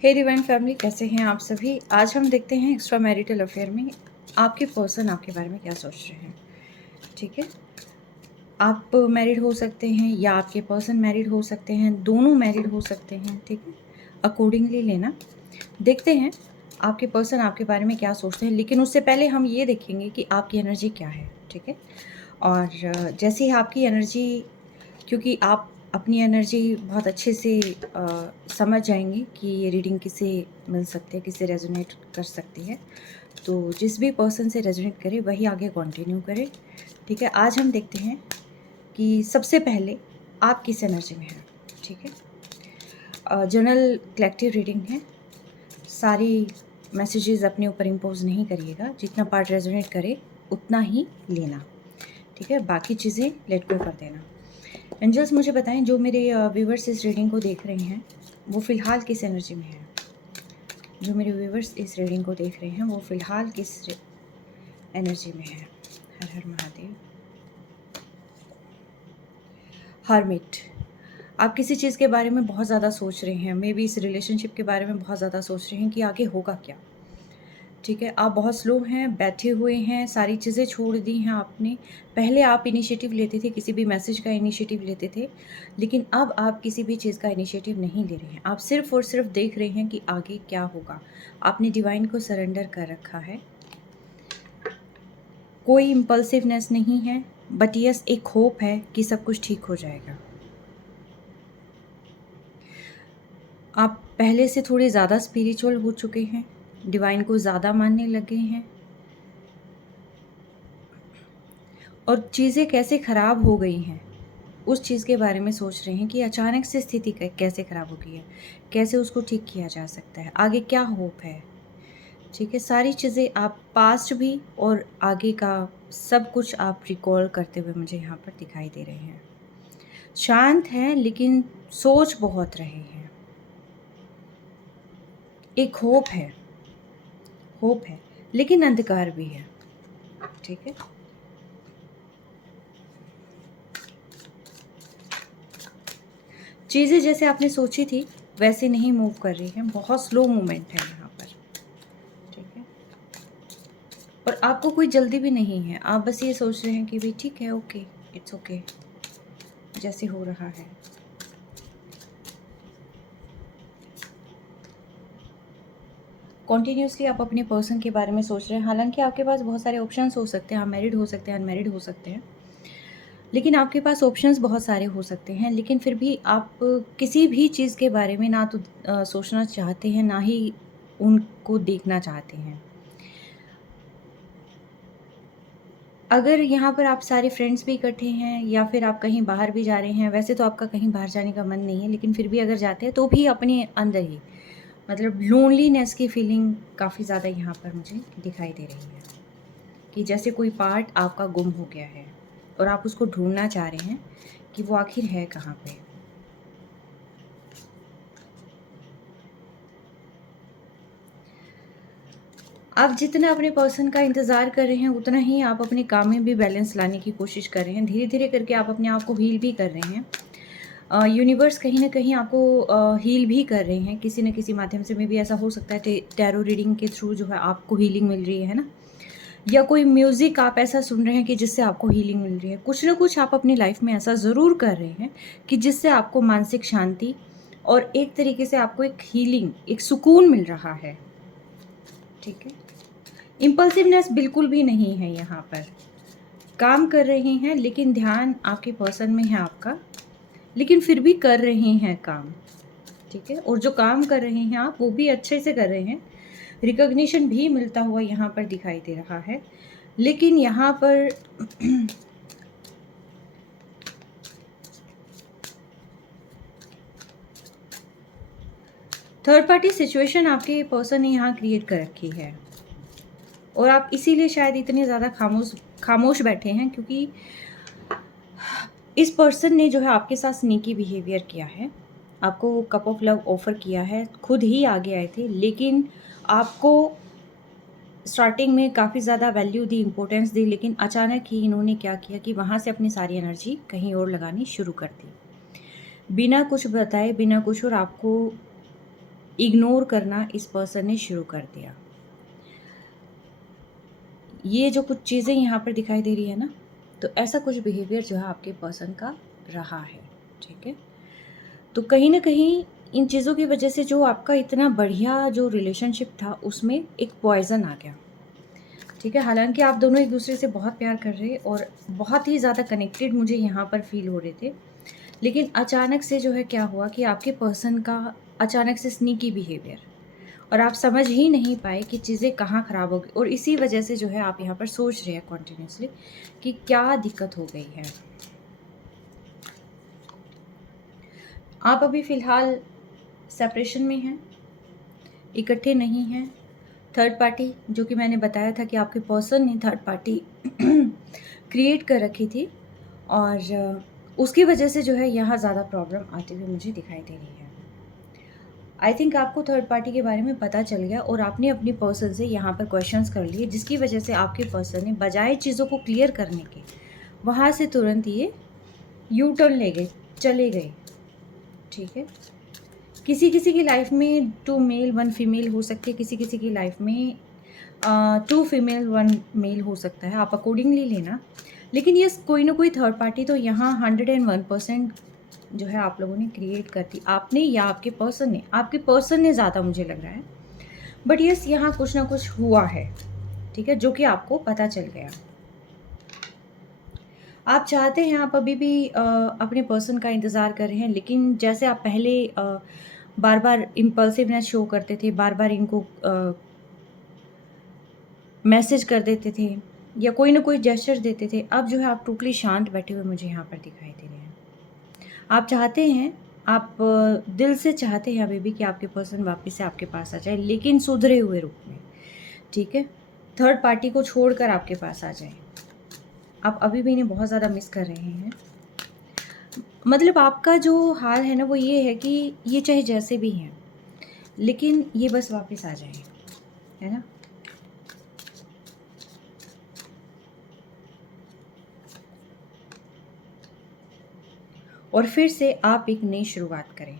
हे divine family, कैसे हैं आप सभी। आज हम देखते हैं एक्स्ट्रा मैरिटल अफेयर में आपके पर्सन आपके बारे में क्या सोच रहे हैं। ठीक है, आप मैरिड हो सकते हैं या आपके पर्सन मैरिड हो सकते हैं, दोनों मैरिड हो सकते हैं। ठीक है, अकॉर्डिंगली लेना। देखते हैं आपके पर्सन आपके बारे में क्या सोचते हैं, लेकिन उससे पहले हम ये देखेंगे कि आपकी एनर्जी क्या है। ठीक है, और जैसे ही आपकी एनर्जी, क्योंकि आप अपनी एनर्जी बहुत अच्छे से समझ जाएंगे कि ये रीडिंग किसे मिल सकती है, किसे रेजोनेट कर सकती है। तो जिस भी पर्सन से रेजोनेट करे वही आगे कंटिन्यू करे। ठीक है, आज हम देखते हैं कि सबसे पहले आप किस एनर्जी में हैं। ठीक है, जनरल कलेक्टिव रीडिंग है, सारी मैसेजेस अपने ऊपर इम्पोज नहीं करिएगा, जितना पार्ट रेजोनेट करे उतना ही लेना। ठीक है, बाकी चीज़ें लेट गो कर देना। एंजल्स मुझे बताएं, जो मेरे व्यूवर्स इस रीडिंग को देख रहे हैं वो फ़िलहाल किस एनर्जी में है। जो मेरे व्यूवर्स इस रीडिंग को देख रहे हैं वो फ़िलहाल किस एनर्जी में है। हर हर महादेव। हर्मिट, आप किसी चीज़ के बारे में बहुत ज़्यादा सोच रहे हैं, मे बी इस रिलेशनशिप के बारे में बहुत ज़्यादा सोच रहे हैं कि आगे होगा क्या। ठीक है, आप बहुत स्लो हैं, बैठे हुए हैं, सारी चीज़ें छोड़ दी हैं आपने। पहले आप इनिशिएटिव लेते थे, किसी भी मैसेज का इनिशिएटिव लेते थे, लेकिन अब आप किसी भी चीज़ का इनिशिएटिव नहीं ले रहे हैं। आप सिर्फ और सिर्फ देख रहे हैं कि आगे क्या होगा। आपने डिवाइन को सरेंडर कर रखा है। कोई इम्पल्सिवनेस नहीं है, बट यस एक होप है कि सब कुछ ठीक हो जाएगा। आप पहले से थोड़े ज़्यादा स्पिरिचुअल हो चुके हैं, डिवाइन को ज़्यादा मानने लगे हैं, और चीज़ें कैसे ख़राब हो गई हैं उस चीज़ के बारे में सोच रहे हैं कि अचानक से स्थिति कैसे ख़राब हो गई है, कैसे उसको ठीक किया जा सकता है, आगे क्या होप है। ठीक है, सारी चीज़ें आप पास्ट भी और आगे का सब कुछ आप रिकॉल करते हुए मुझे यहाँ पर दिखाई दे रहे हैं। शांत हैं लेकिन सोच बहुत रहे हैं। एक होप है लेकिन अंधकार भी है। ठीक है, चीज़ें जैसे आपने सोची थी वैसे नहीं मूव कर रही हैं, बहुत स्लो मूवमेंट है यहाँ पर। ठीक है, और आपको कोई जल्दी भी नहीं है, आप बस ये सोच रहे हैं कि भाई ठीक है, ओके, इट्स ओके, जैसे हो रहा है। कॉन्टीन्यूसली आप अपने पर्सन के बारे में सोच रहे हैं, हालांकि आपके पास बहुत सारे ऑप्शंस हो सकते हैं, आप मैरिड हो सकते हैं, अनमैरिड हो सकते हैं, लेकिन आपके पास ऑप्शंस बहुत सारे हो सकते हैं, लेकिन फिर भी आप किसी भी चीज़ के बारे में ना तो सोचना चाहते हैं, ना ही उनको देखना चाहते हैं। अगर यहाँ पर आप सारे फ्रेंड्स भी इकट्ठे हैं या फिर आप कहीं बाहर भी जा रहे हैं, वैसे तो आपका कहीं बाहर जाने का मन नहीं है, लेकिन फिर भी अगर जाते हैं तो भी अपने अंदर ही, मतलब लोनलीनेस की फीलिंग काफ़ी ज़्यादा यहाँ पर मुझे दिखाई दे रही है कि जैसे कोई पार्ट आपका गुम हो गया है और आप उसको ढूंढना चाह रहे हैं कि वो आखिर है कहाँ पे। आप जितना अपने पर्सन का इंतज़ार कर रहे हैं उतना ही आप अपने काम में भी बैलेंस लाने की कोशिश कर रहे हैं। धीरे धीरे करके आप अपने आप को हील भी कर रहे हैं। यूनिवर्स कहीं ना कहीं आपको हील भी कर रहे हैं किसी न किसी माध्यम से। में भी ऐसा हो सकता है टैरो रीडिंग के थ्रू जो है आपको हीलिंग मिल रही है ना, या कोई म्यूज़िक आप ऐसा सुन रहे हैं कि जिससे आपको हीलिंग मिल रही है। कुछ ना कुछ आप अपनी लाइफ में ऐसा ज़रूर कर रहे हैं कि जिससे आपको मानसिक शांति और एक तरीके से आपको एक हीलिंग, एक सुकून मिल रहा है। ठीक है, इम्पल्सिवनेस बिल्कुल भी नहीं है यहाँ पर। काम कर रहे हैं लेकिन ध्यान आपके पर्सन में है आपका, लेकिन फिर भी कर रहे हैं काम। ठीक है, और जो काम कर रहे हैं आप वो भी अच्छे से कर रहे हैं, रिकॉग्निशन भी मिलता हुआ यहाँ पर दिखाई दे रहा है। लेकिन यहाँ पर थर्ड पार्टी सिचुएशन आपके पर्सन ने यहाँ क्रिएट कर रखी है, और आप इसीलिए शायद इतने ज़्यादा खामोश बैठे हैं, क्योंकि इस पर्सन ने जो है आपके साथ स्नीकी बिहेवियर किया है, आपको कप ऑफ लव ऑफर किया है, खुद ही आगे आए थे, लेकिन आपको स्टार्टिंग में काफ़ी ज़्यादा वैल्यू दी, इम्पोर्टेंस दी, लेकिन अचानक ही इन्होंने क्या किया कि वहाँ से अपनी सारी एनर्जी कहीं और लगानी शुरू कर दी, बिना कुछ बताए, बिना कुछ, और आपको इग्नोर करना इस पर्सन ने शुरू कर दिया। ये जो कुछ चीज़ें यहाँ पर दिखाई दे रही है ना, तो ऐसा कुछ बिहेवियर जो है आपके पर्सन का रहा है, ठीक है। तो कहीं ना कहीं इन चीज़ों की वजह से जो आपका इतना बढ़िया जो रिलेशनशिप था उसमें एक पॉइजन आ गया, ठीक है। हालांकि आप दोनों एक दूसरे से बहुत प्यार कर रहे और बहुत ही ज़्यादा कनेक्टेड मुझे यहाँ पर फील हो रहे थे, लेकिन अचानक से जो है क्या हुआ कि आपके पर्सन का अचानक से स्नीकी बिहेवियर, और आप समझ ही नहीं पाए कि चीज़ें कहाँ ख़राब हो गई, और इसी वजह से जो है आप यहाँ पर सोच रहे हैं कॉन्टिन्यूसली कि क्या दिक्कत हो गई है। आप अभी फ़िलहाल सेपरेशन में हैं, इकट्ठे नहीं हैं। थर्ड पार्टी, जो कि मैंने बताया था कि आपके पर्सन ने थर्ड पार्टी क्रिएट कर रखी थी, और उसकी वजह से जो है यहाँ ज़्यादा प्रॉब्लम आती हुई मुझे दिखाई दे रही है। आई थिंक आपको थर्ड पार्टी के बारे में पता चल गया और आपने अपनी पर्सन से यहाँ पर क्वेश्चंस कर लिए, जिसकी वजह से आपके पर्सन ने बजाय चीज़ों को क्लियर करने के वहाँ से तुरंत ये यू टर्न ले गए, चले गए, ठीक है। किसी किसी की लाइफ में 2 मेल 1 फीमेल हो सकती है, किसी किसी की लाइफ में 2 फीमेल 1 मेल हो सकता है, आप अकॉर्डिंगली लेना। लेकिन ये कोई ना कोई थर्ड पार्टी तो यहाँ 101% जो है आप लोगों ने क्रिएट कर दी, आपने या आपके पर्सन ने ज़्यादा मुझे लग रहा है। बट यस, यहाँ कुछ ना कुछ हुआ है, ठीक है, जो कि आपको पता चल गया। आप चाहते हैं, आप अभी भी अपने पर्सन का इंतज़ार कर रहे हैं, लेकिन जैसे आप पहले बार बार इम्पल्सिवनेस शो करते थे, बार बार इनको मैसेज कर देते थे या कोई ना कोई जेस्चर देते थे, अब जो है आप टोटली शांत बैठे हुए मुझे यहाँ पर दिखाई दे रहे हैं। आप चाहते हैं, आप दिल से चाहते हैं अभी भी कि आपके पर्सन वापस से आपके पास आ जाए, लेकिन सुधरे हुए रूप में, ठीक है। थर्ड पार्टी को छोड़कर आपके पास आ जाए। आप अभी भी इन्हें बहुत ज़्यादा मिस कर रहे हैं। मतलब आपका जो हाल है ना वो ये है कि ये चाहे जैसे भी हैं, लेकिन ये बस वापस आ जाए, है ना। और फिर से आप एक नई शुरुआत करें,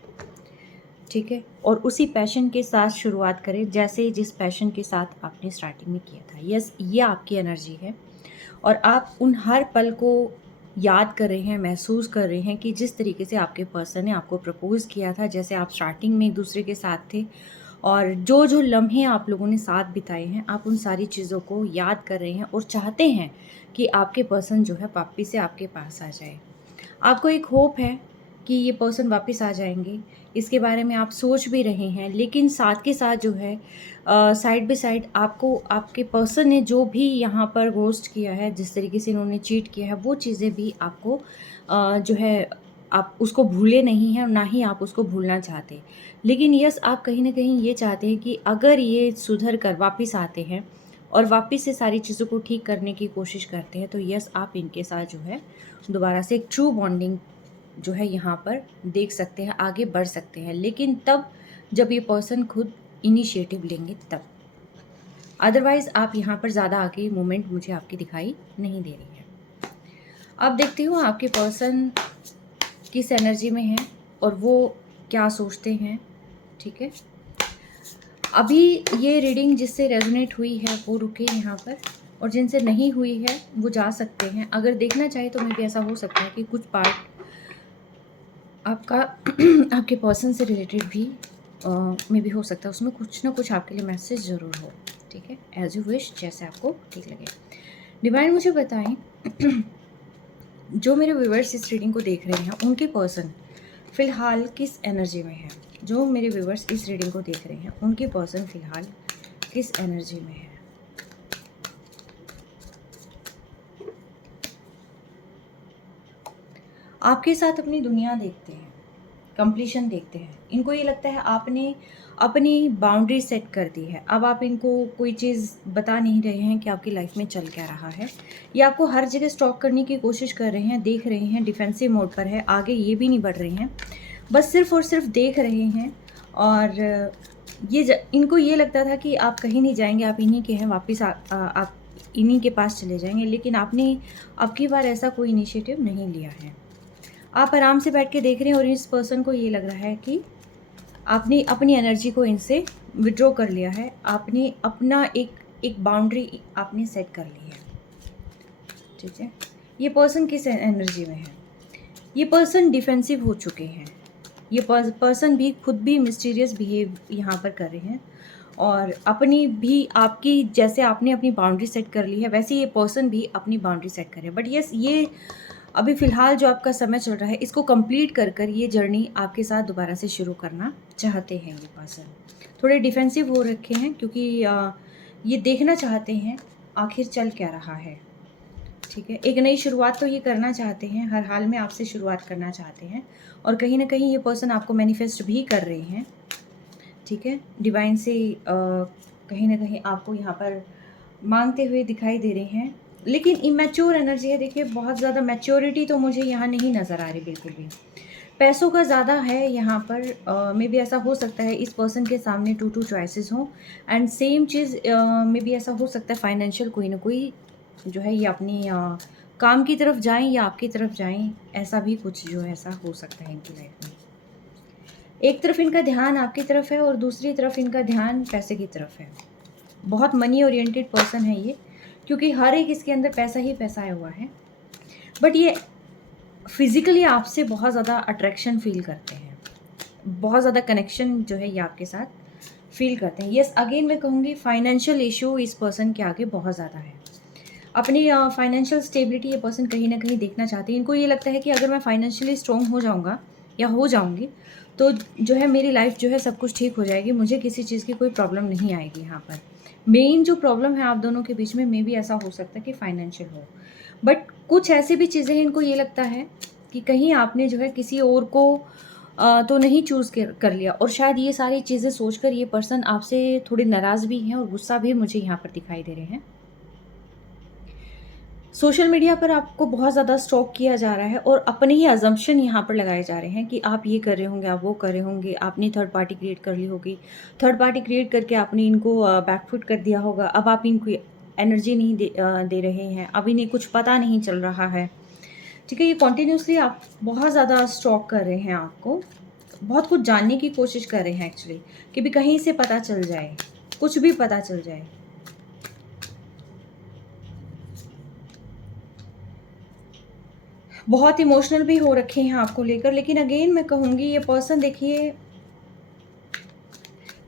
ठीक है, और उसी पैशन के साथ शुरुआत करें जैसे जिस पैशन के साथ आपने स्टार्टिंग में किया था। यस, ये आपकी एनर्जी है और आप उन हर पल को याद कर रहे हैं, महसूस कर रहे हैं कि जिस तरीके से आपके पर्सन ने आपको प्रपोज़ किया था, जैसे आप स्टार्टिंग में एक दूसरे के साथ थे, और जो जो लम्हे आप लोगों ने साथ बिताए हैं, आप उन सारी चीज़ों को याद कर रहे हैं और चाहते हैं कि आपके पर्सन जो है वापस से आपके पास आ जाए। आपको एक होप है कि ये पर्सन वापस आ जाएंगे, इसके बारे में आप सोच भी रहे हैं, लेकिन साथ के साथ जो है साइड बाय साइड आपको आपके पर्सन ने जो भी यहाँ पर घोस्ट किया है, जिस तरीके से इन्होंने चीट किया है, वो चीज़ें भी आपको जो है आप उसको भूले नहीं हैं और ना ही आप उसको भूलना चाहते। लेकिन यस, आप कहीं ना कहीं ये चाहते हैं कि अगर ये सुधर कर वापस आते हैं और वापस से सारी चीज़ों को ठीक करने की कोशिश करते हैं, तो यस, आप इनके साथ जो है दोबारा से एक ट्रू बॉन्डिंग जो है यहाँ पर देख सकते हैं, आगे बढ़ सकते हैं, लेकिन तब जब ये पर्सन खुद इनिशिएटिव लेंगे तब। अदरवाइज़ आप यहाँ पर ज़्यादा आगे मूवमेंट मुझे आपकी दिखाई नहीं दे रही है। अब देखती हूँ आपके पर्सन किस एनर्जी में है और वो क्या सोचते हैं, ठीक है। अभी ये रीडिंग जिससे रेजोनेट हुई है वो रुके यहाँ पर, और जिनसे नहीं हुई है वो जा सकते हैं। अगर देखना चाहे तो मे भी ऐसा हो सकता है कि कुछ पार्ट आपका आपके पर्सन से रिलेटेड भी मे भी हो सकता है, उसमें कुछ ना कुछ आपके लिए मैसेज ज़रूर हो, ठीक है। एज यू विश, जैसे आपको ठीक लगे। डिवाइन मुझे बताएं जो मेरे व्यूअर्स इस रीडिंग को देख रहे हैं उनके पर्सन फ़िलहाल किस एनर्जी में है। जो मेरे व्यूअर्स इस रीडिंग को देख रहे हैं उनके पर्सन फ़िलहाल किस एनर्जी में है। आपके साथ अपनी दुनिया देखते हैं, कंप्लीशन देखते हैं। इनको ये लगता है आपने अपनी बाउंड्री सेट कर दी है, अब आप इनको कोई चीज़ बता नहीं रहे हैं कि आपकी लाइफ में चल क्या रहा है, या आपको हर जगह स्टॉक करने की कोशिश कर रहे हैं, देख रहे हैं, डिफेंसिव मोड पर है, आगे ये भी नहीं बढ़ रहे हैं, बस सिर्फ और सिर्फ देख रहे हैं। और इनको ये लगता था कि आप कहीं नहीं जाएंगे, आप इन्हीं के हैं, वापस आप इन्हीं के पास चले जाएंगे, लेकिन आपने अब की बार ऐसा कोई इनिशिएटिव नहीं लिया है। आप आराम से बैठ के देख रहे हैं और इस पर्सन को ये लग रहा है कि आपने अपनी एनर्जी को इनसे विड्रॉ कर लिया है, आपने अपना एक बाउंड्री आपने सेट कर ली है, ठीक है। ये पर्सन किस एनर्जी में है? ये पर्सन डिफेंसिव हो चुके हैं। ये पर्सन भी खुद भी मिस्टीरियस बिहेव यहाँ पर कर रहे हैं, और अपनी भी आपकी जैसे आपने अपनी बाउंड्री सेट कर ली है वैसे ये पर्सन भी अपनी बाउंड्री सेट करे। बट यस, ये अभी फ़िलहाल जो आपका समय चल रहा है इसको कंप्लीट कर कर ये जर्नी आपके साथ दोबारा से शुरू करना चाहते हैं। ये पर्सन थोड़े डिफेंसिव हो रखे हैं क्योंकि ये देखना चाहते हैं आखिर चल क्या रहा है, ठीक है। एक नई शुरुआत तो ये करना चाहते हैं, हर हाल में आपसे शुरुआत करना चाहते हैं, और कहीं ना कहीं ये पर्सन आपको मैनिफेस्ट भी कर रहे हैं, ठीक है। डिवाइन से कहीं ना कहीं आपको यहाँ पर मांगते हुए दिखाई दे रहे हैं, लेकिन इमेच्योर एनर्जी है। देखिए, बहुत ज़्यादा मैच्योरिटी तो मुझे यहाँ नहीं नज़र आ रही बिल्कुल भी। पैसों का ज़्यादा है यहाँ पर। मे बी ऐसा हो सकता है इस पर्सन के सामने टू चॉइसेस हों, and same cheese may be ऐसा हो सकता है फाइनेंशियल कोई ना कोई जो है ये अपनी काम की तरफ जाएं या आपकी तरफ जाएं, ऐसा भी कुछ जो है ऐसा हो सकता है इनकी लाइफ में। एक तरफ इनका ध्यान आपकी तरफ है और दूसरी तरफ इनका ध्यान पैसे की तरफ है। बहुत मनी ओरिएंटेड पर्सन है ये, क्योंकि हर एक इसके अंदर पैसा ही पैसा आया हुआ है। बट ये फिज़िकली आपसे बहुत ज़्यादा अट्रैक्शन फील करते हैं, बहुत ज़्यादा कनेक्शन जो है ये आपके साथ फील करते हैं। यस, अगेन मैं कहूँगी फाइनेंशियल इशू इस पर्सन के आगे बहुत ज़्यादा है। अपनी फाइनेंशियल स्टेबिलिटी ये पर्सन कहीं ना कहीं देखना चाहते हैं। इनको ये लगता है कि अगर मैं फाइनेंशियली स्ट्रॉन्ग हो जाऊँगा या हो जाऊँगी तो जो है मेरी लाइफ जो है सब कुछ ठीक हो जाएगी, मुझे किसी चीज़ की कोई प्रॉब्लम नहीं आएगी। यहाँ पर मेन जो प्रॉब्लम है आप दोनों के बीच में मे भी ऐसा हो सकता है कि फाइनेंशियल हो, बट कुछ ऐसी भी चीज़ें हैं इनको ये लगता है कि कहीं आपने जो है किसी और को तो नहीं चूज़ कर लिया, और शायद ये सारी चीज़ें सोचकर ये पर्सन आपसे थोड़े नाराज़ भी हैं और गुस्सा भी मुझे यहाँ पर दिखाई दे रहे हैं। सोशल मीडिया पर आपको बहुत ज़्यादा स्टॉक किया जा रहा है और अपने ही अजम्पशन यहाँ पर लगाए जा रहे हैं कि आप ये कर रहे होंगे, आप वो कर रहे होंगे, आपने थर्ड पार्टी क्रिएट कर ली होगी, थर्ड पार्टी क्रिएट करके आपने इनको बैकफुट कर दिया होगा, अब आप इनको एनर्जी नहीं दे रहे हैं, अब इन्हें कुछ पता नहीं चल रहा है, ठीक है। ये कॉन्टीन्यूसली आप बहुत ज़्यादा स्टॉक कर रहे हैं, आपको बहुत कुछ जानने की कोशिश कर रहे हैं एक्चुअली, कि भी कहीं से पता चल जाए, कुछ भी पता चल जाए। बहुत इमोशनल भी हो रखे हैं आपको लेकर, लेकिन अगेन मैं कहूँगी ये पर्सन देखिए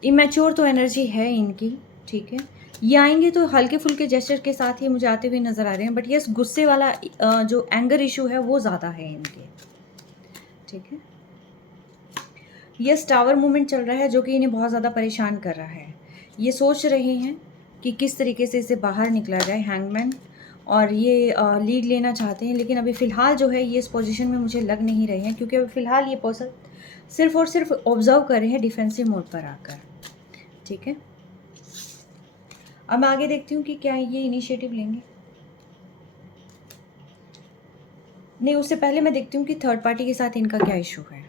इमेच्योर तो एनर्जी है इनकी, ठीक है। ये आएंगे तो हल्के फुल्के जेस्चर के साथ ही मुझे आते हुए नज़र आ रहे हैं, बट यस गुस्से वाला जो एंगर इशू है वो ज़्यादा है इनके, ठीक है। यस, टावर मूवमेंट चल रहा है जो कि इन्हें बहुत ज़्यादा परेशान कर रहा है। ये सोच रहे हैं कि किस तरीके से इसे बाहर निकला जाए, हैंगमैन, और ये लीड लेना चाहते हैं, लेकिन अभी फ़िलहाल जो है ये इस पोजीशन में मुझे लग नहीं रहे हैं, क्योंकि अभी फ़िलहाल ये पर्सन सिर्फ और सिर्फ ऑब्जर्व कर रहे हैं डिफेंसिव मोड पर आकर, ठीक है। अब मैं आगे देखती हूँ कि क्या ये इनिशिएटिव लेंगे। नहीं, उससे पहले मैं देखती हूँ कि थर्ड पार्टी के साथ इनका क्या इशू है।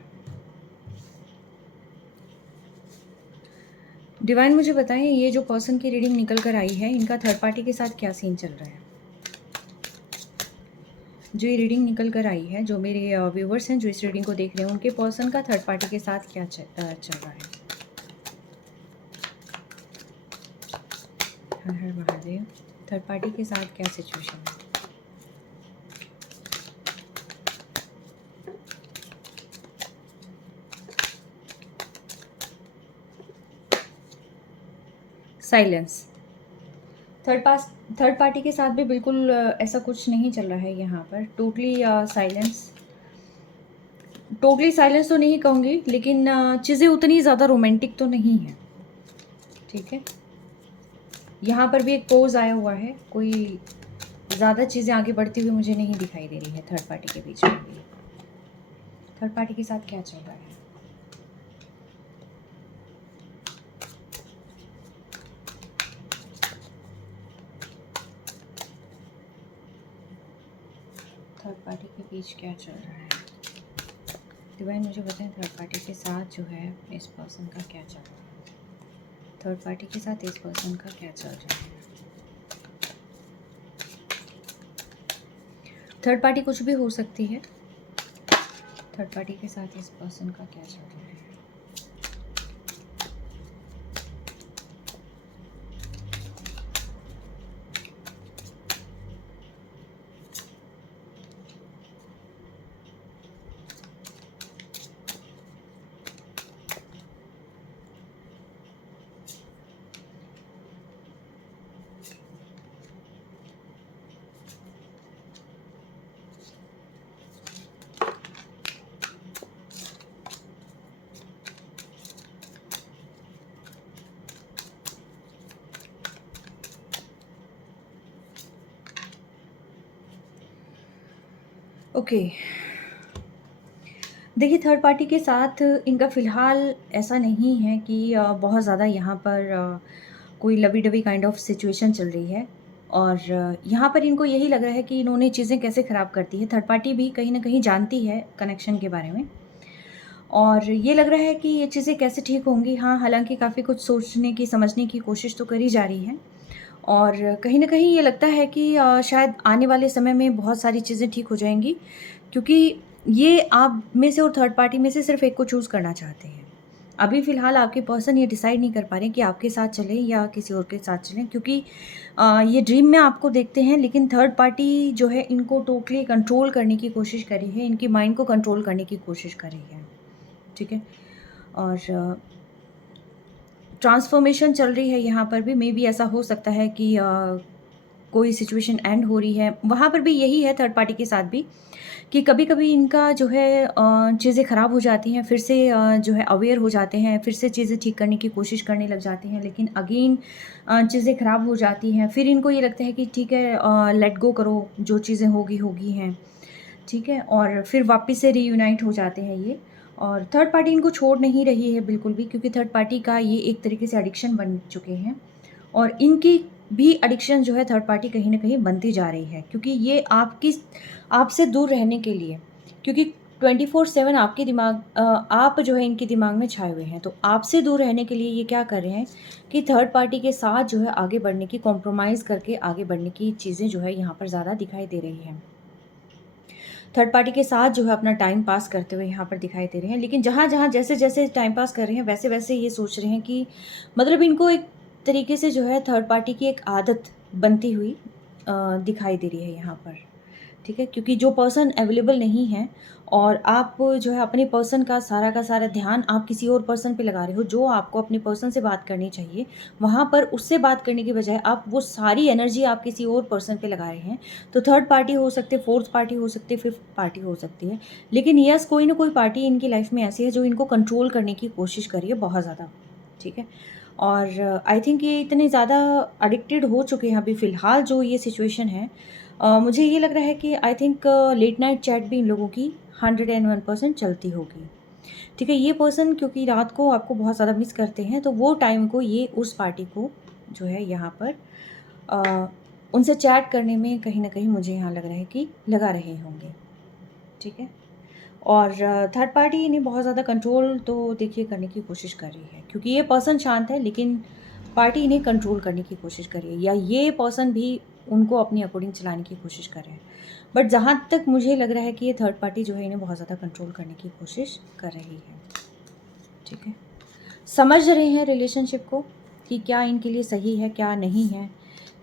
डिवाइन मुझे बताएं, ये जो पर्सन की रीडिंग निकल कर आई है इनका थर्ड पार्टी के साथ क्या सीन चल रहा है। जो ये रीडिंग निकल कर आई है, जो मेरे व्यूवर्स हैं जो इस रीडिंग को देख रहे हैं, उनके पर्सन का थर्ड पार्टी के साथ क्या चल रहा है। हर हर महादेव, थर्ड पार्टी के साथ क्या सिचुएशन है। साइलेंस। थर्ड पार्टी के साथ भी बिल्कुल ऐसा कुछ नहीं चल रहा है यहाँ पर। टोटली साइलेंस, टोटली साइलेंस तो नहीं कहूँगी, लेकिन चीज़ें उतनी ज़्यादा रोमांटिक तो नहीं है, ठीक है। यहाँ पर भी एक पोज आया हुआ है, कोई ज़्यादा चीज़ें आगे बढ़ती हुई मुझे नहीं दिखाई दे रही है थर्ड पार्टी के बीच में भी। थर्ड पार्टी के साथ क्या चल रहा है। थर्ड पार्टी के बीच क्या चल रहा है। डिवाइन मुझे बताएं थर्ड पार्टी के साथ जो है इस पर्सन का क्या चल रहा है। थर्ड पार्टी के साथ इस पर्सन का क्या चल रहा है। थर्ड पार्टी कुछ भी हो सकती है। थर्ड पार्टी के साथ इस पर्सन का क्या चल रहा है। ओके, देखिए थर्ड पार्टी के साथ इनका फ़िलहाल ऐसा नहीं है कि बहुत ज़्यादा यहाँ पर कोई लवी-डवी काइंड ऑफ सिचुएशन चल रही है और यहाँ पर इनको यही लग रहा है कि इन्होंने चीज़ें कैसे ख़राब कर दी है। थर्ड पार्टी भी कहीं न कहीं जानती है कनेक्शन के बारे में और ये लग रहा है कि ये चीज़ें कैसे ठीक होंगी। हाँ, हालाँकि काफ़ी कुछ सोचने की, समझने की कोशिश तो करी जा रही है और कहीं न कहीं ये लगता है कि शायद आने वाले समय में बहुत सारी चीज़ें ठीक हो जाएँगी क्योंकि ये आप में से और थर्ड पार्टी में से सिर्फ़ एक को चूज़ करना चाहते हैं। अभी फ़िलहाल आपके पर्सन ये डिसाइड नहीं कर पा रहे हैं कि आपके साथ चलें या किसी और के साथ चलें क्योंकि ये ड्रीम में आपको देखते हैं लेकिन थर्ड पार्टी जो है इनको टोटली कंट्रोल करने की कोशिश कर रही है, इनकी माइंड को कंट्रोल करने की कोशिश कर रही है। ठीक है? और ट्रांसफ़ॉर्मेशन चल रही है यहाँ पर भी, मेबी ऐसा हो सकता है कि कोई सिचुएशन एंड हो रही है। वहाँ पर भी यही है थर्ड पार्टी के साथ भी कि कभी-कभी इनका जो है चीज़ें ख़राब हो जाती हैं, फिर से जो है अवेयर हो जाते हैं, फिर से चीज़ें ठीक करने की कोशिश करने लग जाते हैं, लेकिन अगेन चीज़ें ख़राब हो जाती हैं। फिर इनको ये लगता है कि ठीक है लेट गो करो, जो चीज़ें होगी, होगी हैं, ठीक है? और फिर वापस से रीयूनाइट हो जाते हैं ये और थर्ड पार्टी इनको छोड़ नहीं रही है बिल्कुल भी क्योंकि थर्ड पार्टी का ये एक तरीके से एडिक्शन बन चुके हैं और इनकी भी एडिक्शन जो है थर्ड पार्टी कहीं न कहीं बनती जा रही है क्योंकि ये आपसे दूर रहने के लिए क्योंकि 24/7 आपके आप जो है इनके दिमाग में छाए हुए हैं, तो आपसे दूर रहने के लिए ये क्या कर रहे हैं कि थर्ड पार्टी के साथ जो है आगे बढ़ने की कॉम्प्रोमाइज़ करके आगे बढ़ने की चीज़ें जो है यहाँ पर ज़्यादा दिखाई दे रही हैं। थर्ड पार्टी के साथ जो है अपना टाइम पास करते हुए यहाँ पर दिखाई दे रहे हैं। लेकिन जहाँ-जहाँ, जैसे-जैसे टाइम पास कर रहे हैं, वैसे-वैसे ये सोच रहे हैं कि मतलब इनको एक तरीके से जो है थर्ड पार्टी की एक आदत बनती हुई दिखाई दे रही है यहाँ पर। ठीक है? क्योंकि जो पर्सन अवेलेबल नहीं है और आप जो है अपने पर्सन का सारा ध्यान आप किसी और पर्सन पे लगा रहे हो, जो आपको अपने पर्सन से बात करनी चाहिए, वहाँ पर उससे बात करने की बजाय आप वो सारी एनर्जी आप किसी और पर्सन पे लगा रहे हैं। तो थर्ड पार्टी हो सकती है, फोर्थ पार्टी हो सकती है, फिफ्थ पार्टी हो सकती है। लेकिन यस, कोई ना कोई पार्टी इनकी लाइफ़ में ऐसी है जो इनको कंट्रोल करने की कोशिश कर रही है बहुत ज़्यादा। ठीक है? और आई थिंक ये इतने ज़्यादा एडिक्टेड हो चुके हैं अभी फ़िलहाल जो ये सिचुएशन है। मुझे ये लग रहा है कि I think late night chat भी इन लोगों की 101% चलती होगी। ठीक है? ये पर्सन क्योंकि रात को आपको बहुत ज़्यादा मिस करते हैं, तो वो टाइम को ये उस पार्टी को जो है यहाँ पर उनसे चैट करने में कहीं न कहीं मुझे यहाँ लग रहा है कि लगा रहे होंगे। ठीक है? और थर्ड पार्टी इन्हें बहुत ज़्यादा कंट्रोल तो देखिए करने की कोशिश कर रही है क्योंकि ये पर्सन शांत है लेकिन पार्टी इन्हें कंट्रोल करने की कोशिश कर रही है या ये पर्सन भी उनको अपने अकॉर्डिंग चलाने की कोशिश कर रहे हैं। बट जहाँ तक मुझे लग रहा है कि ये थर्ड पार्टी जो है इन्हें बहुत ज़्यादा कंट्रोल करने की कोशिश कर रही है। ठीक है? समझ रहे हैं रिलेशनशिप को कि क्या इनके लिए सही है, क्या नहीं है।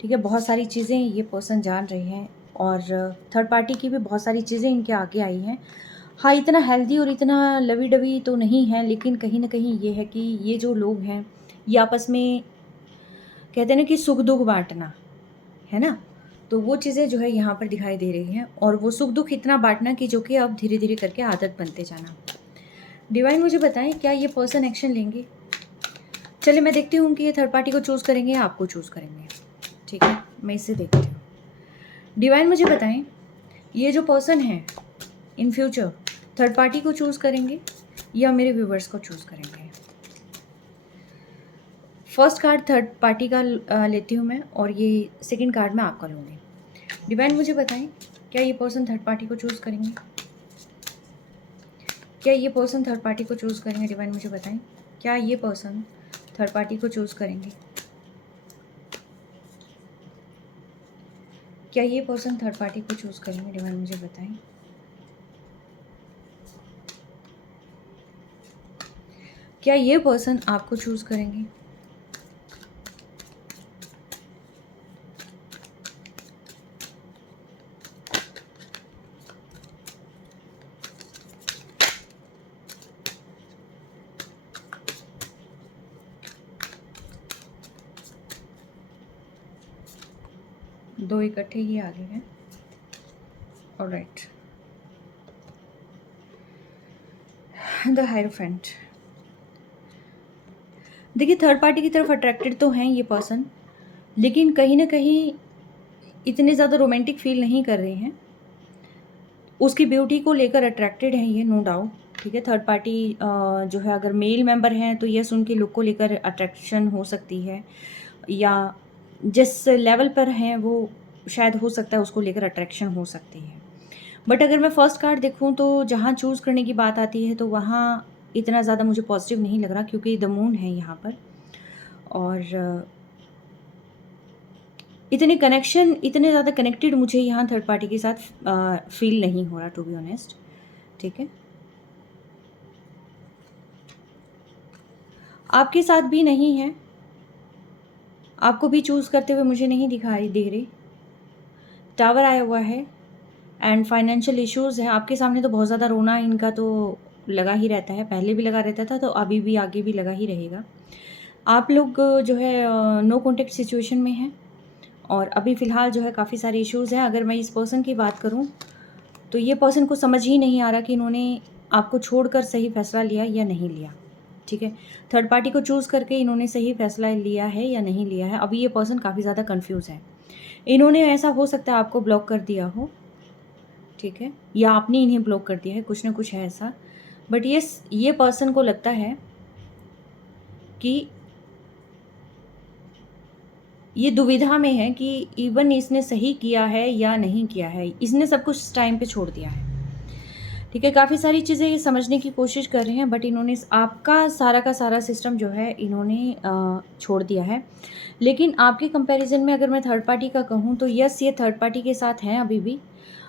ठीक है? बहुत सारी चीज़ें ये पर्सन जान रहे हैं और थर्ड पार्टी की भी बहुत सारी चीज़ें इनके आगे आई हैं। हाँ, इतना हेल्दी और इतना लवी-डवी तो नहीं है, लेकिन कहीं न कहीं ये है कि ये जो लोग हैं, ये आपस में कहते हैं ना कि सुख-दुःख बाँटना, है ना? तो वो चीज़ें जो है यहाँ पर दिखाई दे रही हैं और वो सुख-दुःख इतना बाँटना कि जो कि अब धीरे-धीरे करके आदत बनते जाना। डिवाइन मुझे बताएँ क्या ये पर्सन एक्शन लेंगे? चलिए मैं देखती हूँ कि ये थर्ड पार्टी को चूज़ करेंगे या आपको चूज़ करेंगे। ठीक है? मैं इसे देखती हूँ। डिवाइन मुझे बताएँ, ये जो पर्सन है इन फ्यूचर थर्ड पार्टी को चूज़ करेंगे या मेरे व्यूवर्स को चूज़ करेंगे? फर्स्ट कार्ड थर्ड पार्टी का लेती हूँ मैं और ये सेकंड कार्ड मैं आपका लूँगी। डिवाइन मुझे बताएं क्या ये पर्सन थर्ड पार्टी को चूज़ करेंगे? क्या ये पर्सन थर्ड पार्टी को चूज़ करेंगे? डिवाइन मुझे बताएं क्या ये पर्सन थर्ड पार्टी को चूज़ करेंगे? क्या ये पर्सन थर्ड पार्टी को चूज़ करेंगे? डिवाइन मुझे बताएं। क्या ये पर्सन आपको चूज़ करेंगे? दो इकट्ठे ही आगे हैं। Alright, the hierophant. देखिए थर्ड पार्टी की तरफ अट्रैक्टेड तो हैं ये पर्सन, लेकिन कहीं ना कहीं इतने ज़्यादा रोमांटिक फील नहीं कर रहे हैं। उसकी ब्यूटी को लेकर अट्रैक्टेड हैं ये, नो डाउट। ठीक है, थर्ड पार्टी जो है अगर मेल मेंबर हैं तो यस उनकी लुक को लेकर अट्रैक्शन हो सकती है, या जिस लेवल पर हैं वो शायद हो सकता है उसको लेकर अट्रैक्शन हो सकती है। बट अगर मैं फर्स्ट कार्ड देखूं तो जहाँ चूज़ करने की बात आती है तो वहाँ इतना ज़्यादा मुझे पॉजिटिव नहीं लग रहा, क्योंकि द मून है यहाँ पर, और इतने कनेक्शन, इतने ज़्यादा कनेक्टेड मुझे यहाँ थर्ड पार्टी के साथ फील नहीं हो रहा, टू बी ऑनेस्ट। ठीक है, आपके साथ भी नहीं है, आपको भी चूज़ करते हुए मुझे नहीं दिखाई दे रही। टावर आया हुआ है एंड फाइनेंशियल इश्यूज़ है आपके सामने, तो बहुत ज़्यादा रोना इनका तो लगा ही रहता है, पहले भी लगा रहता था तो अभी भी आगे भी लगा ही रहेगा। आप लोग जो है नो कॉन्टैक्ट सिचुएशन में हैं, और अभी फ़िलहाल जो है काफ़ी सारे इश्यूज़ हैं। अगर मैं इस पर्सन की बात करूं तो ये पर्सन को समझ ही नहीं आ रहा कि इन्होंने आपको छोड़कर सही फ़ैसला लिया या नहीं लिया। ठीक है, थर्ड पार्टी को चूज़ करके इन्होंने सही फ़ैसला लिया है या नहीं लिया है, अभी ये पर्सन काफ़ी ज़्यादा कन्फ्यूज़ है। इन्होंने, ऐसा हो सकता है आपको ब्लॉक कर दिया हो, ठीक है, या आपने इन्हें ब्लॉक कर दिया है, कुछ ना कुछ है ऐसा। बट ये पर्सन को लगता है कि ये दुविधा में है कि इवन इसने सही किया है या नहीं किया है, इसने सब कुछ टाइम पे छोड़ दिया है। ठीक है, काफ़ी सारी चीज़ें ये समझने की कोशिश कर रहे हैं, बट इन्होंने आपका सारा का सारा सिस्टम जो है इन्होंने छोड़ दिया है। लेकिन आपके कंपैरिजन में अगर मैं थर्ड पार्टी का कहूँ तो यस, ये थर्ड पार्टी के साथ हैं अभी भी,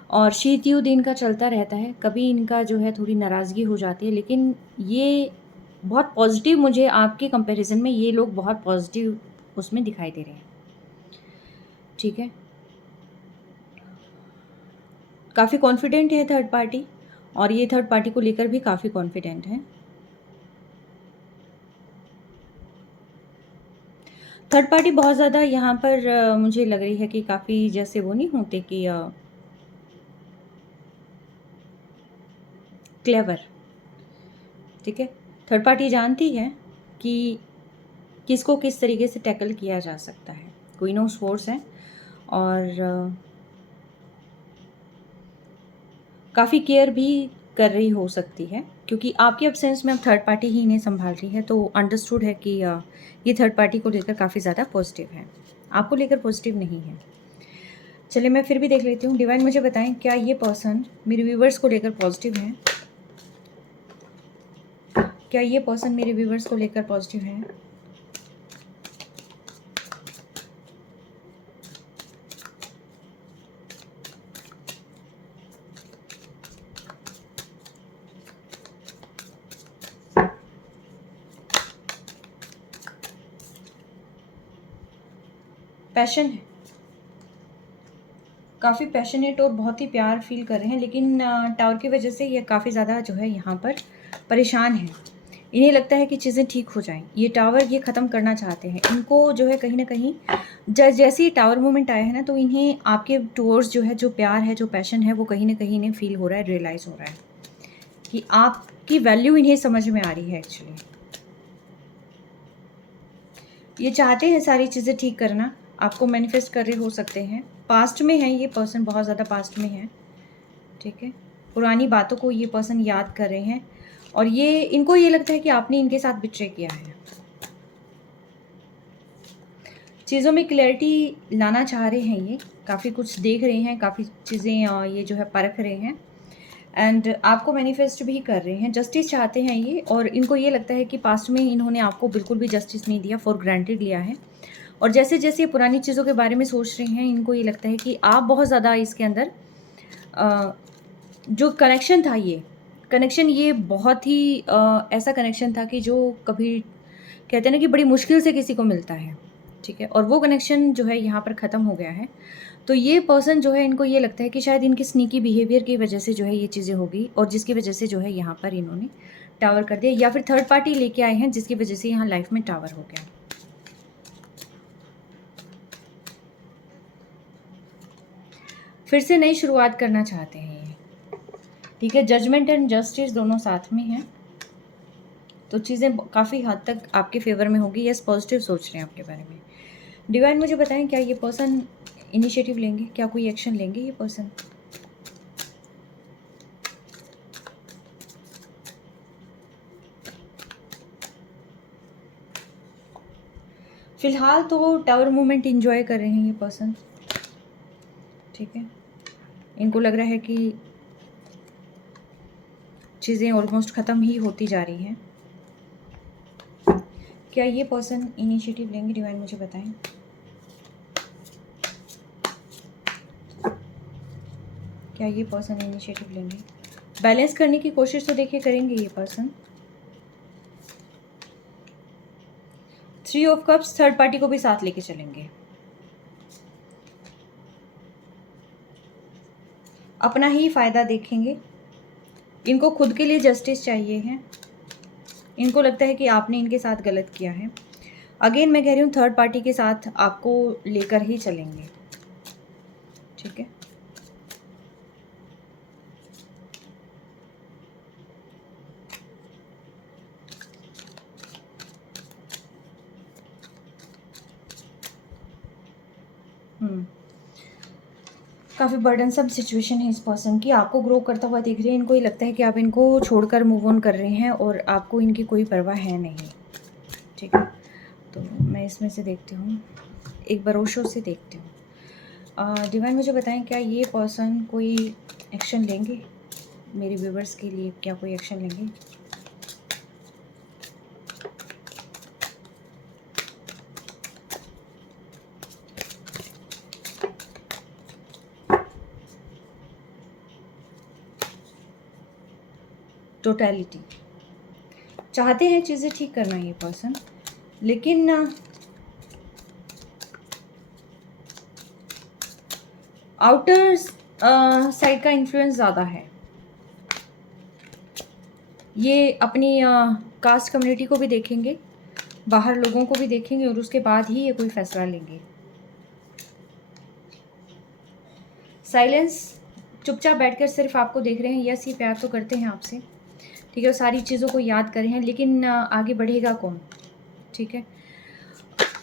और शीत-युद्ध इनका चलता रहता है। कभी इनका जो है थोड़ी नाराज़गी हो जाती है, लेकिन ये बहुत पॉजिटिव, मुझे आपके कंपैरिजन में ये लोग बहुत पॉजिटिव उसमें दिखाई दे रहे हैं। ठीक है, काफ़ी कॉन्फिडेंट है थर्ड पार्टी, और ये थर्ड पार्टी को लेकर भी काफ़ी कॉन्फिडेंट है। थर्ड पार्टी बहुत ज़्यादा यहाँ पर मुझे लग रही है कि काफ़ी, जैसे वो नहीं होते कि क्लेवर। ठीक है, थर्ड पार्टी जानती है कि किसको किस तरीके से टैकल किया जा सकता है। क्वीन ऑफ स्वॉर्ड्स है, और काफ़ी केयर भी कर रही हो सकती है, क्योंकि आपके एब्सेंस में अब थर्ड पार्टी ही इन्हें संभाल रही है, तो अंडरस्टूड है कि ये थर्ड पार्टी को लेकर काफ़ी ज़्यादा पॉजिटिव है, आपको लेकर पॉजिटिव नहीं है। चलिए मैं फिर भी देख लेती हूँ। डिवाइन मुझे बताएं, क्या ये पर्सन मेरे व्यूवर्स को लेकर पॉजिटिव है? क्या ये पर्सन मेरे व्यूवर्स को लेकर पॉजिटिव है? पैशन है, काफ़ी पैशनेट और बहुत ही प्यार फील कर रहे हैं, लेकिन टावर की वजह से ये काफ़ी ज़्यादा जो है यहाँ पर परेशान है। इन्हें लगता है कि चीज़ें ठीक हो जाएं, ये टावर ये ख़त्म करना चाहते हैं। इनको जो है कहीं ना कहीं जैसे ही टावर मोमेंट आया है ना, तो इन्हें आपके टूवर्ड्स जो है, जो प्यार है, जो पैशन है, वो कहीं ना कहीं इन्हें फील हो रहा है, रियलाइज़ हो रहा है कि आपकी वैल्यू इन्हें समझ में आ रही है। एक्चुअली ये चाहते हैं सारी चीज़ें ठीक करना, आपको मैनिफेस्ट कर रहे हो सकते हैं। पास्ट में है ये पर्सन, बहुत ज़्यादा पास्ट में है। ठीक है, पुरानी बातों को ये पर्सन याद कर रहे हैं, और ये इनको ये लगता है कि आपने इनके साथ बिट्रे किया है। चीज़ों में क्लैरिटी लाना चाह रहे हैं, ये काफ़ी कुछ देख रहे हैं, काफ़ी चीज़ें ये जो है परख रहे हैं, एंड आपको मैनिफेस्ट भी कर रहे हैं। जस्टिस चाहते हैं ये, और इनको ये लगता है कि पास्ट में इन्होंने आपको बिल्कुल भी जस्टिस नहीं दिया, फॉर ग्रांटेड लिया है। और जैसे जैसे ये पुरानी चीज़ों के बारे में सोच रहे हैं, इनको ये लगता है कि आप बहुत ज़्यादा इसके अंदर जो कनेक्शन था, ये कनेक्शन ये बहुत ही ऐसा कनेक्शन था कि जो कभी कहते हैं ना कि बड़ी मुश्किल से किसी को मिलता है। ठीक है, और वो कनेक्शन जो है यहाँ पर ख़त्म हो गया है। तो ये पर्सन जो है, इनको ये लगता है कि शायद इनकी स्नीकी बिहेवियर की वजह से जो है ये चीज़ें हो गई, और जिसकी वजह से जो है यहाँ पर इन्होंने टावर कर दिया, या फिर थर्ड पार्टी लेके आए हैं जिसकी वजह से यहाँ लाइफ में टावर हो गया। फिर से नई शुरुआत करना चाहते हैं ये। ठीक है, जजमेंट एंड जस्टिस दोनों साथ में हैं, तो चीज़ें काफ़ी हद तक आपके फेवर में होगी। यस, पॉजिटिव सोच रहे हैं आपके बारे में। डिवाइन मुझे बताएं, क्या ये पर्सन इनिशिएटिव लेंगे, क्या कोई एक्शन लेंगे ये पर्सन? फ़िलहाल तो टावर मूवमेंट एंजॉय कर रहे हैं ये पर्सन, ठीक है। इनको लग रहा है कि चीज़ें ऑलमोस्ट ख़त्म ही होती जा रही हैं। क्या ये पर्सन इनिशिएटिव लेंगे? डिवाइन मुझे बताएं। क्या ये पर्सन इनिशिएटिव लेंगे? बैलेंस करने की कोशिश तो देखिए करेंगे ये person. 3 of cups, third party को भी साथ लेके चलेंगे। अपना ही फ़ायदा देखेंगे। इनको खुद के लिए जस्टिस चाहिए है। इनको लगता है कि आपने इनके साथ गलत किया है। अगेन मैं कह रही हूँ थर्ड पार्टी के साथ आपको लेकर ही चलेंगे, ठीक है। काफ़ी बर्डनसम सिचुएशन है इस पर्सन की। आपको ग्रो करता हुआ दिख रही है। इनको ये लगता है कि आप इनको छोड़कर मूव ऑन कर रहे हैं और आपको इनकी कोई परवाह है नहीं, ठीक है। तो मैं इसमें से देखती हूँ, एक भरोसों से देखती हूँ। डिवाइन मुझे बताएं, क्या ये पर्सन कोई एक्शन लेंगे? मेरे व्यूवर्स के लिए क्या कोई एक्शन लेंगे? टोटलिटी चाहते हैं चीज़ें ठीक करना ये पर्सन, लेकिन आउटर साइड का इन्फ्लुएंस ज़्यादा है। ये अपनी कास्ट कम्युनिटी को भी देखेंगे, बाहर लोगों को भी देखेंगे और उसके बाद ही ये कोई फैसला लेंगे। साइलेंस, चुपचाप बैठकर सिर्फ आपको देख रहे हैं। यस, ये प्यार तो करते हैं आपसे, ठीक है, और सारी चीज़ों को याद कर रहे हैं, लेकिन आगे बढ़ेगा कौन, ठीक है।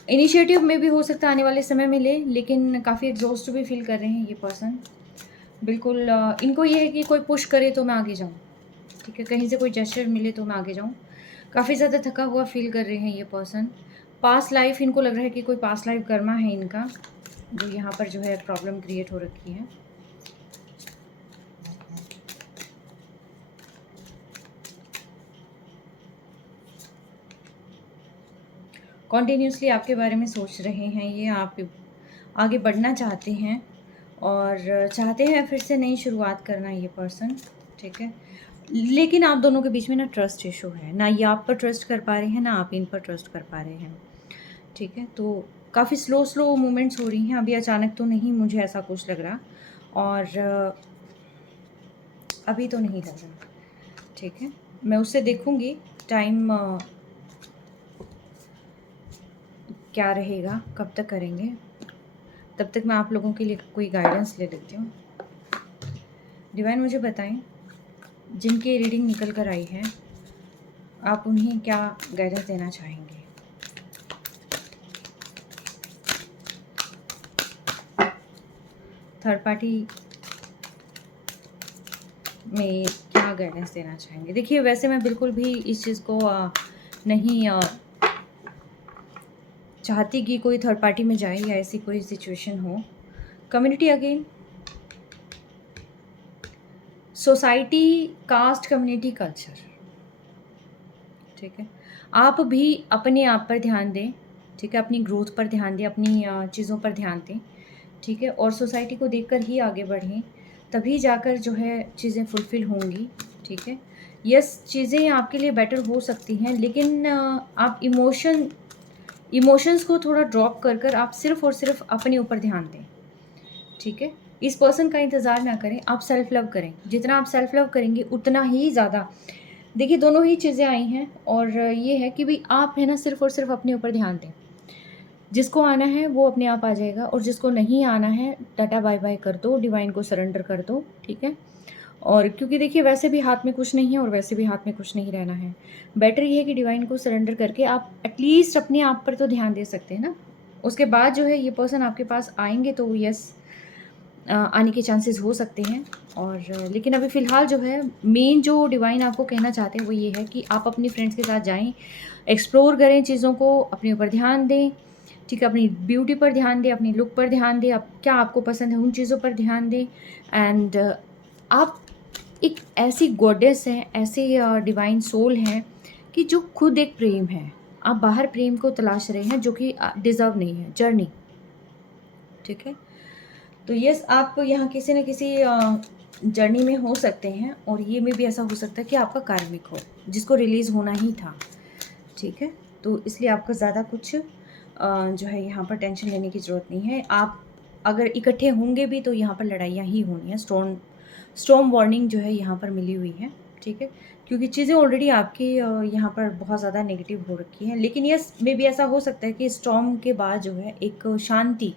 इनिशिएटिव में भी हो सकता है आने वाले समय में ले, लेकिन काफ़ी एग्जॉस्ट भी फील कर रहे हैं ये पर्सन। बिल्कुल इनको ये है कि कोई पुश करे तो मैं आगे जाऊँ, ठीक है, कहीं से कोई जेस्चर मिले तो मैं आगे जाऊँ। काफ़ी ज़्यादा थका हुआ फील कर रहे हैं ये पर्सन। पास्ट लाइफ, इनको लग रहा है कि कोई पास्ट लाइफ कर्मा है इनका, जो यहाँ पर जो है प्रॉब्लम क्रिएट हो रखी है। कॉन्टीन्यूसली आपके बारे में सोच रहे हैं ये, आप आगे बढ़ना चाहते हैं और चाहते हैं फिर से नई शुरुआत करना ये पर्सन, ठीक है। लेकिन आप दोनों के बीच में ना ट्रस्ट इशू है, ना ये आप पर ट्रस्ट कर पा रहे हैं, ना आप इन पर ट्रस्ट कर पा रहे हैं, ठीक है। तो काफ़ी स्लो मूवमेंट्स हो रही हैं अभी, अचानक तो नहीं मुझे ऐसा कुछ लग रहा, और अभी तो नहीं लग रहा, ठीक है। मैं उससे देखूँगी टाइम क्या रहेगा, कब तक करेंगे। तब तक मैं आप लोगों के लिए कोई गाइडेंस ले लेती हूँ। डिवाइन मुझे बताएं, जिनकी रीडिंग निकल कर आई है, आप उन्हें क्या गाइडेंस देना चाहेंगे? थर्ड पार्टी में क्या गाइडेंस देना चाहेंगे? देखिए, वैसे मैं बिल्कुल भी इस चीज़ को नहीं चाहती कि कोई थर्ड पार्टी में जाए या ऐसी कोई सिचुएशन हो। Community again, society, caste, community, culture, ठीक है। आप भी अपने आप पर ध्यान दें, ठीक है, अपनी ग्रोथ पर ध्यान दें, अपनी चीज़ों पर ध्यान दें, ठीक है, और सोसाइटी को देखकर ही आगे बढ़ें, तभी जाकर जो है चीज़ें फुलफ़िल होंगी, ठीक है। यस, चीज़ें आपके लिए बेटर हो सकती हैं, लेकिन आप इमोशंस को थोड़ा ड्रॉप कर आप सिर्फ़ और सिर्फ अपने ऊपर ध्यान दें, ठीक है। इस पर्सन का इंतज़ार ना करें, आप सेल्फ़ लव करें। जितना आप सेल्फ़ लव करेंगे उतना ही ज़्यादा, देखिए दोनों ही चीज़ें आई हैं, और ये है कि भाई आप है ना सिर्फ़ और सिर्फ अपने ऊपर ध्यान दें। जिसको आना है वो अपने आप आ जाएगा, और जिसको नहीं आना है टाटा बाय बाय कर दो, डिवाइन को सरेंडर कर दो, ठीक है। और क्योंकि देखिए वैसे भी हाथ में कुछ नहीं है और वैसे भी हाथ में कुछ नहीं रहना है। बेटर ये है कि डिवाइन को सरेंडर करके आप एटलीस्ट अपने आप पर तो ध्यान दे सकते हैं ना। उसके बाद जो है ये पर्सन आपके पास आएंगे तो यस, आने के चांसेस हो सकते हैं। और लेकिन अभी फ़िलहाल जो है मेन जो डिवाइन आपको कहना चाहते हैं वो ये है कि आप अपनी फ्रेंड्स के साथ जाएं, एक्सप्लोर करें चीज़ों को, अपने ऊपर ध्यान दें, ठीक है, अपनी ब्यूटी पर ध्यान दें, अपनी लुक पर ध्यान दें, आप क्या आपको पसंद है उन चीज़ों पर ध्यान दें। एंड आप एक ऐसी गॉडेस हैं, ऐसे डिवाइन सोल हैं कि जो खुद एक प्रेम है। आप बाहर प्रेम को तलाश रहे हैं जो कि डिज़र्व नहीं है, जर्नी। ठीक है, तो यस, आप यहाँ किसी न किसी जर्नी में हो सकते हैं, और ये में भी ऐसा हो सकता है कि आपका कार्मिक हो जिसको रिलीज़ होना ही था। ठीक है, तो इसलिए आपको ज़्यादा कुछ जो है यहाँ पर टेंशन लेने की ज़रूरत नहीं है। आप अगर इकट्ठे होंगे भी तो यहाँ पर लड़ाइयाँ ही होनी है। स्टॉर्म वार्निंग जो है यहाँ पर मिली हुई है। ठीक है, क्योंकि चीज़ें ऑलरेडी आपकी यहाँ पर बहुत ज़्यादा नेगेटिव हो रखी हैं। लेकिन यस, में भी ऐसा हो सकता है कि स्टॉर्म के बाद जो है एक शांति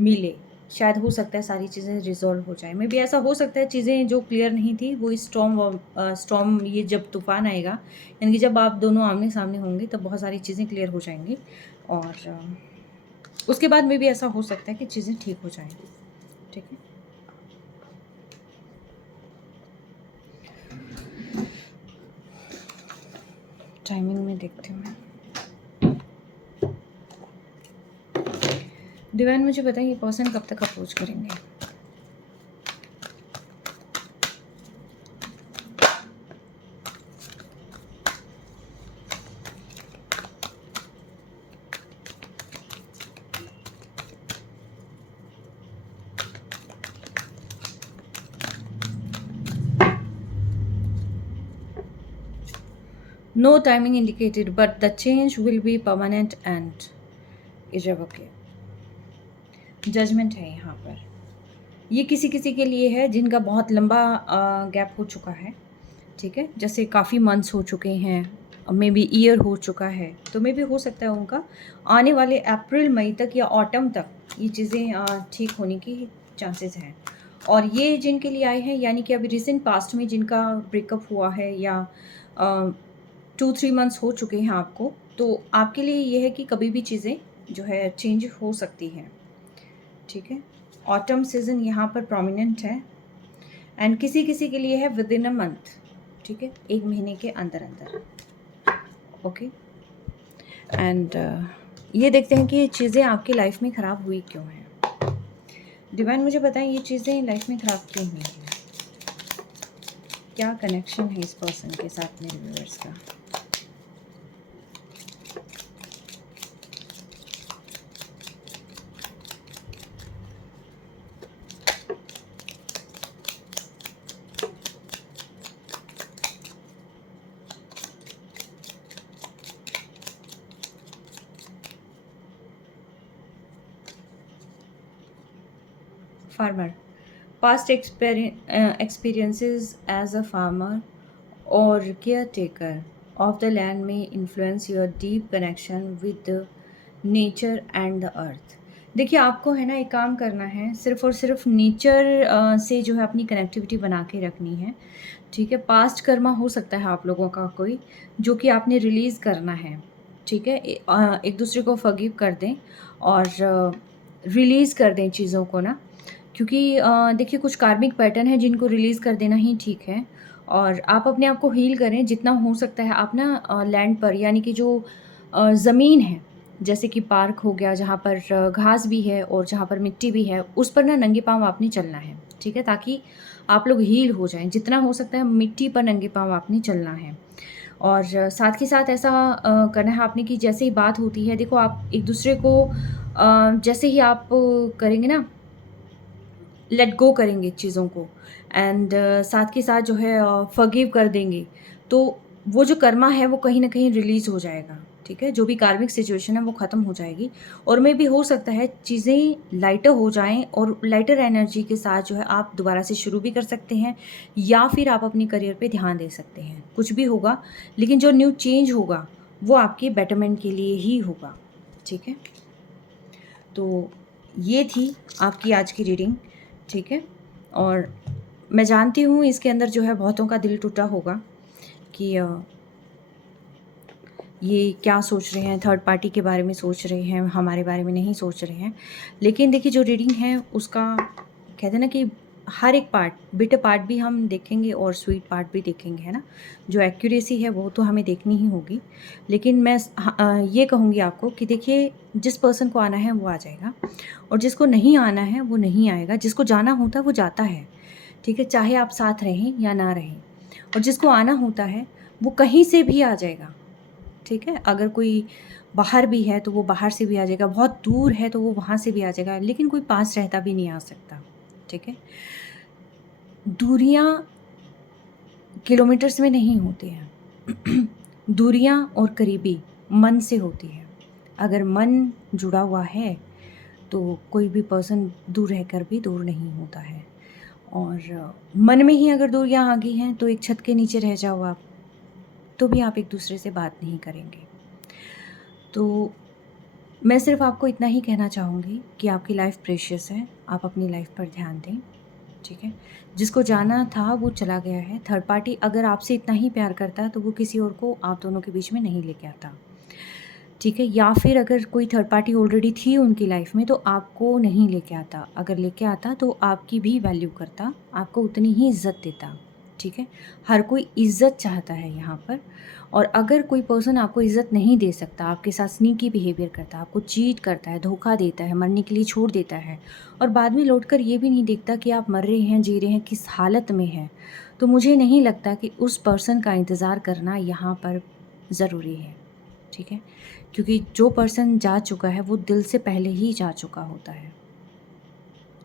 मिले। शायद हो सकता है सारी चीज़ें रिज़ॉल्व हो जाए। में भी ऐसा हो सकता है चीज़ें जो क्लियर नहीं थी वो इस स्टॉर्म ये जब तूफ़ान आएगा, यानी कि जब आप दोनों आमने-सामने होंगे तब बहुत सारी चीज़ें क्लियर हो जाएँगी, और उसके बाद में भी ऐसा हो सकता है कि चीज़ें ठीक हो जाएँ। ठीक है? टाइमिंग में देखती हूँ मैं। डिवाइन मुझे बताइए पर्सन कब तक अप्रोच करेंगे? No timing indicated, but the change will be permanent and irrevocable. Judgement है यहाँ पर। ये किसी किसी के लिए है जिनका बहुत लंबा गैप हो चुका है। ठीक है, जैसे काफ़ी मंथ्स हो चुके हैं, मे बी ईयर हो चुका है, तो मे बी हो सकता है उनका आने वाले अप्रैल मई तक या ऑटम तक ये चीज़ें ठीक होने की चांसेस हैं। और ये जिनके लिए आए हैं, यानी कि अभी रिसेंट पास्ट में जिनका ब्रेकअप हुआ है या 2-3 मंथ्स हो चुके हैं आपको, तो आपके लिए ये है कि कभी भी चीज़ें जो है चेंज हो सकती हैं। ठीक है, ऑटम सीज़न यहाँ पर प्रोमिनेंट है, एंड किसी किसी के लिए है विद इन अ मंथ। ठीक है, 1 महीने के अंदर अंदर। ओके, एंड ये देखते हैं कि ये चीज़ें आपकी लाइफ में ख़राब हुई क्यों हैं। डिवाइन मुझे बताएं ये चीज़ें लाइफ में ख़राब क्यों हुई हैं? क्या कनेक्शन है इस पर्सन के साथ मेरे व्यूअर्स का? Farmer, past experiences as a farmer or caretaker of the land may influence your deep connection with the nature and the earth. देखिए, आपको है ना एक काम करना है, सिर्फ़ और सिर्फ नेचर से जो है अपनी कनेक्टिविटी बना के रखनी है। ठीक है, पास्ट कर्मा हो सकता है आप लोगों का कोई, जो कि आपने रिलीज़ करना है। ठीक है, एक दूसरे को फॉरगिव कर दें और रिलीज़ कर दें चीज़ों को ना, क्योंकि देखिए कुछ कार्मिक पैटर्न है जिनको रिलीज़ कर देना ही ठीक है, और आप अपने आप को हील करें जितना हो सकता है। आप ना लैंड पर, यानी कि जो ज़मीन है, जैसे कि पार्क हो गया जहाँ पर घास भी है और जहाँ पर मिट्टी भी है, उस पर ना नंगे पाँव आपने चलना है। ठीक है, ताकि आप लोग हील हो जाएँ। जितना हो सकता है मिट्टी पर नंगे पाँव आपने चलना है, और साथ के साथ ऐसा करना है आपने कि जैसे ही बात होती है, देखो आप एक दूसरे को जैसे ही आप करेंगे ना, लेट गो करेंगे चीज़ों को, एंड साथ के साथ जो है फॉरगिव कर देंगे, तो वो जो कर्मा है वो कहीं न कहीं रिलीज़ हो जाएगा। ठीक है? जो भी कार्मिक सिचुएशन है वो ख़त्म हो जाएगी, और मे बी हो सकता है चीज़ें लाइटर हो जाएँ, और लाइटर एनर्जी के साथ जो है आप दोबारा से शुरू भी कर सकते हैं, या फिर आप अपने करियर पे ध्यान दे सकते हैं। कुछ भी होगा, लेकिन जो न्यू चेंज होगा वो आपके बेटरमेंट के लिए ही होगा। ठीक है? तो ये थी आपकी आज की रीडिंग। ठीक है, और मैं जानती हूँ इसके अंदर जो है बहुतों का दिल टूटा होगा कि ये क्या सोच रहे हैं, थर्ड पार्टी के बारे में सोच रहे हैं, हमारे बारे में नहीं सोच रहे हैं। लेकिन देखिए जो रीडिंग है उसका कहते हैं ना कि हर एक पार्ट, बिटर पार्ट भी हम देखेंगे और स्वीट पार्ट भी देखेंगे, है ना। जो एक्यूरेसी है वो तो हमें देखनी ही होगी, लेकिन मैं ये कहूँगी आपको कि देखिए, जिस पर्सन को आना है वो आ जाएगा और जिसको नहीं आना है वो नहीं आएगा। जिसको जाना होता है वो जाता है, ठीक है, चाहे आप साथ रहें या ना रहें। और जिसको आना होता है वो कहीं से भी आ जाएगा, ठीक है। अगर कोई बाहर भी है तो वो बाहर से भी आ जाएगा, बहुत दूर है तो वो वहाँ से भी आ जाएगा, लेकिन कोई पास रहता भी नहीं आ सकता, ठीक है। दूरियाँ किलोमीटर्स में नहीं होती हैं दूरियाँ और करीबी मन से होती है। अगर मन जुड़ा हुआ है तो कोई भी पर्सन दूर रहकर भी दूर नहीं होता है। और मन में ही अगर दूरियाँ आ गई हैं तो एक छत के नीचे रह जाओ आप, तो भी आप एक दूसरे से बात नहीं करेंगे। तो मैं सिर्फ़ आपको इतना ही कहना चाहूँगी कि आपकी लाइफ़ प्रेशियस है, आप अपनी लाइफ़ पर ध्यान दें, ठीक है। जिसको जाना था वो चला गया है। थर्ड पार्टी अगर आपसे इतना ही प्यार करता है तो वो किसी और को आप दोनों के बीच में नहीं लेके आता, ठीक है। या फिर अगर कोई थर्ड पार्टी ऑलरेडी थी उनकी लाइफ में तो आपको नहीं लेके आता। अगर लेके आता तो आपकी भी वैल्यू करता, आपको उतनी ही इज़्ज़त देता, ठीक है। हर कोई इज़्ज़त चाहता है यहाँ पर। और अगर कोई पर्सन आपको इज़्ज़त नहीं दे सकता, आपके साथ स्नीकी बिहेवियर करता है, आपको चीट करता है, धोखा देता है, मरने के लिए छोड़ देता है और बाद में लौटकर ये भी नहीं देखता कि आप मर रहे हैं, जी रहे हैं, किस हालत में हैं, तो मुझे नहीं लगता कि उस पर्सन का इंतज़ार करना यहाँ पर ज़रूरी है, ठीक है। क्योंकि जो पर्सन जा चुका है वो दिल से पहले ही जा चुका होता है,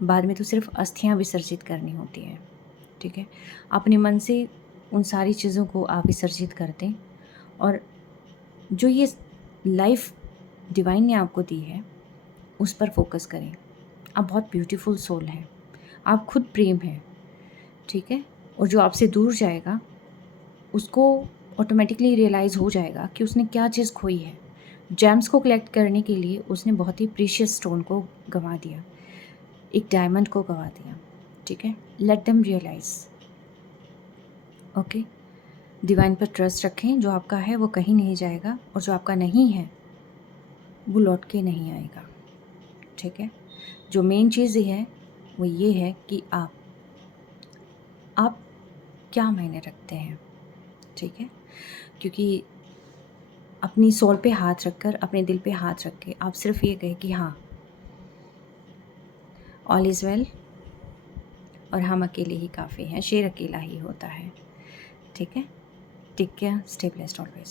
बाद में तो सिर्फ अस्थियां विसर्जित करनी होती हैं, ठीक है। अपने मन से उन सारी चीज़ों को आप विसर्जित कर दें और जो ये लाइफ डिवाइन ने आपको दी है उस पर फोकस करें। आप बहुत ब्यूटीफुल सोल हैं, आप खुद प्रेम हैं, ठीक है। और जो आपसे दूर जाएगा उसको ऑटोमेटिकली रियलाइज़ हो जाएगा कि उसने क्या चीज़ खोई है। जेम्स को कलेक्ट करने के लिए उसने बहुत ही प्रीशियस स्टोन को गंवा दिया, एक डायमंड को गंवा दिया, ठीक है। Let them realise, okay. Divine पर ट्रस्ट रखें, जो आपका है वो कहीं नहीं जाएगा और जो आपका नहीं है वो लौट के नहीं आएगा, ठीक है। जो मेन चीज़ है वो ये है कि आप क्या मायने रखते हैं, ठीक है। क्योंकि अपनी सोल पे हाथ रखकर, अपने दिल पे हाथ रख के आप सिर्फ ये कहें कि हाँ, ऑल इज़ वेल और हम अकेले ही काफ़ी हैं, शेर अकेला ही होता है, ठीक है। Take care, stay blessed always.